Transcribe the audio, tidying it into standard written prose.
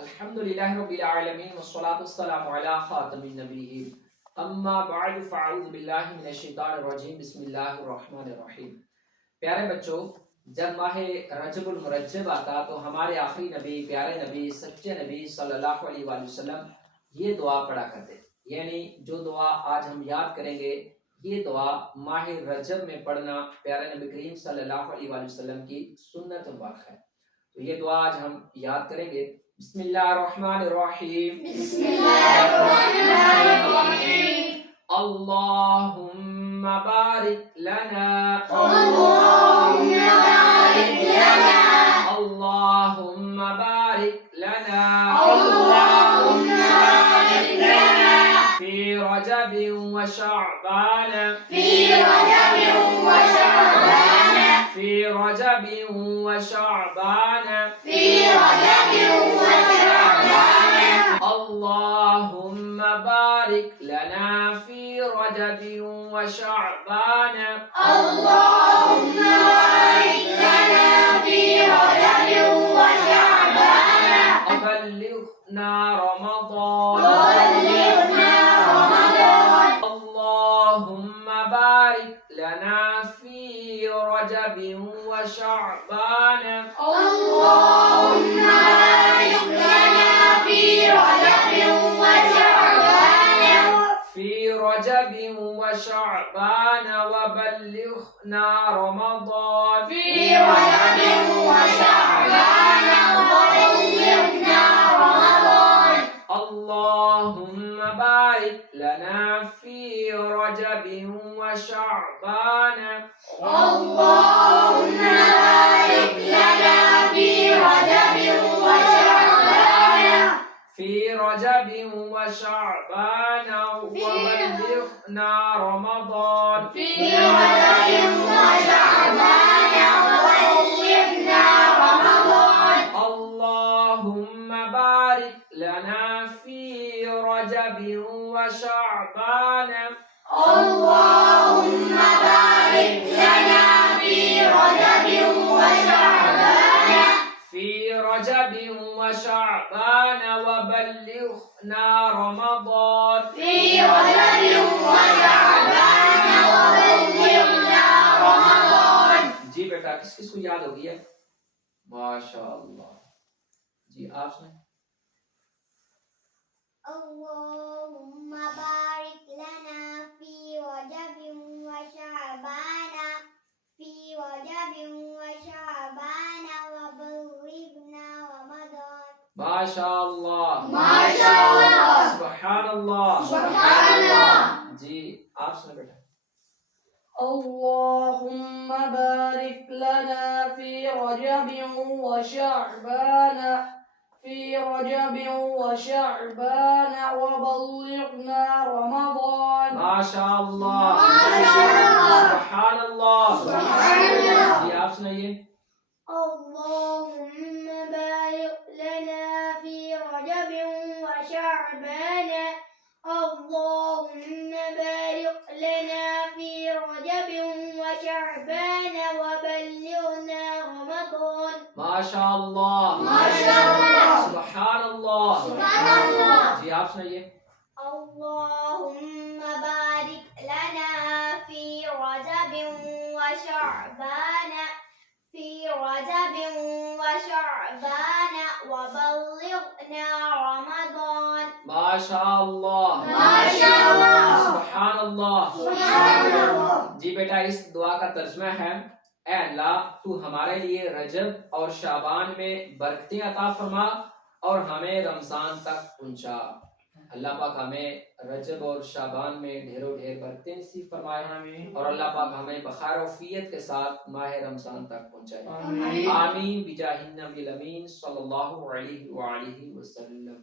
अल्हम्दुलिल्लाहि रब्बिल आलमीन वस्सलातु वस्सलामु अला खातिमिन नबिय्यीन अम्मा बअद फ़अऊज़ु बिल्लाहि मिनश शैतानिर रजीम बिस्मिल्लाहिर रहमानिर रहीम। प्यारे बच्चों, जब माह रजबुल मुरज्जब आता तो हमारे आखिरी नबी, प्यारे नबी, सच्चे नबी सल्लल्लाहु अलैहि वसल्लम ये दुआ पढ़ा करते। यानी जो दुआ आज हम याद करेंगे, ये दुआ माह रजब में पढ़ना प्यारे नबी करीम सल्लल्लाहु अलैहि वसल्लम की सुन्नत मुबारक है। तो ये दुआ आज हम याद करेंगे। बिस्मिल्लाहिर्रहमानिर्रहीम। बिस्मिल्लाहिर्रहमानिर्रहीम। अल्लाहुम्मा बारिक लना, अल्लाहुम्मा बारिक लना, अल्लाहुम्मा बारिक लना, अल्लाहुम्मा बारिक लना, फी रजबिन व शअबान, फी रजबिन व शअबान, फी रजबिन व शअबान, फी रजबिन व शअबान, अल्लाहुम्मा बारिक लना फी रजबिन व शअबान, अल्लाहुम्मा बारिक लना फी रजबिन व शअबान, वबल्लिगना रमज़ान, वबल्लिगना रमज़ान, अल्लाहुम्मा बारिक लना फी रजबिन व शअबान, अल्लाहुम्मा बारिक लना फी रजबिन व शअबान, फी रजबिन व शअबान वबल्लिगना रमज़ान, फी रजबिन व शअबान, वबल्लिगना रमज़ान, अल्लाहुम्मा बारिक लना फी रजबिन व शअबान, अल्लाहुम्मा बारिक लना फी रजबिन व शअबान, फी रजबिन व शअबान वबल्लिगना रमज़ान, फी रजबिन व शअबान, वबल्लिगना रमज़ान, अल्लाहुम्मा बारिक लना फी रजबिन व शअबान, अल्लाहुम्मा बारिक लना फी रजबिन व शअबान, फी रजबिन व शअबान वबल्लिगना रमज़ान। फी रजबिन व शअबान, वबल्लिगना रमज़ान। जी बेटा, किस किस को याद हो गया? माशाअल्लाह। जी आप सुनाए। अल्लाहुम्मा बारिक लना फी रजबिन व शअबान, फी रजबिन व शअबान वबल्लिगना रमज़ान। माशाअल्लाह, माशाअल्लाह, सुभानअल्लाह, सुभानअल्लाह। जी आप सुनाए बेटा। اللهم بارك لنا في رجب وشعبان، في رجب وشعبان وبلغنا رمضان. माशाअल्लाह, माशाअल्लाह, सुभानअल्लाह। सुभानअल्लाह। जी आप सुनाइए। अल्लाहुम्मा बारिक लना फी रजबिन व शअबान, अल्लाहुम्मा बारिक लना फी रजबिन व शअबान वबल्लिगना रमज़ान। माशाअल्लाह, माशाअल्लाह, सुभानअल्लाह। सुभानअल्लाह। जी आप सुनाइए। अल्लाहुम्मा बारिक लना फी रजबिन व शअबान, फी रजबिन व शअबान वबल्लिगना रमज़ान। माशाअल्लाह, माशाअल्लाह, सुभानअल्लाह। सुभानअल्लाह। जी बेटा, इस दुआ का तर्जुमा है, ऐ अल्लाह तू हमारे लिए रजब और शाबान में बरकतें अता फरमा और हमें रमजान तक पहुंचा। अल्लाह पाक हमें रजब और शाबान में ढेरों ढेर बरकतें नसीब फरमाए और अल्लाह पाक हमें बखैर औफियत के साथ माह रमजान तक पहुंचाए। आमीन बिजाहिन नबील अमीन सल्लल्लाहु अलैहि वसल्लम।